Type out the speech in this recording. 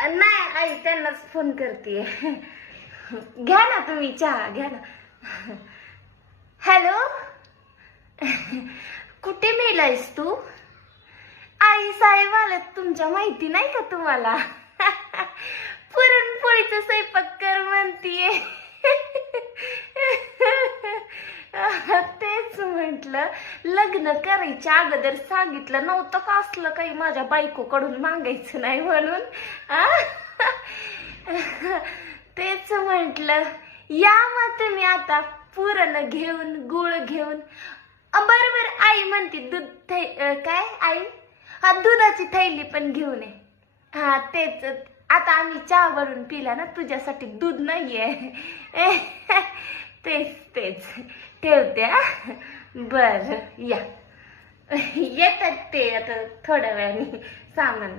नाही आई त्यांनाच फोन करते. घ्या ना तुम्ही चहा घ्या ना. हॅलो, कुठे मेलायस तू? आई साहेब आल्यात तुमच्या, माहिती नाही का तुम्हाला? पुरणपोळीचा स्वयंपाक कर म्हणतीये. तेच म्हटलं, लग्न करायच्या अगोदर सांगितलं नव्हतं का असलं काही माझ्या बायकोकडून मागायचं नाही म्हणून. तेच म्हटलं या मग तुम्ही आता पुरण घेऊन गुळ घेऊन. बरोबर आई म्हणते दूध काय आई, हा दुधाची थैली पण घेऊन ये. हा तेच, आता आम्ही चहा बनवून पिला ना, तुझ्यासाठी दूध नाहीये. तेच तेच ठेवते. बर या, येतात ते आता थोड्या वेळाने सामान.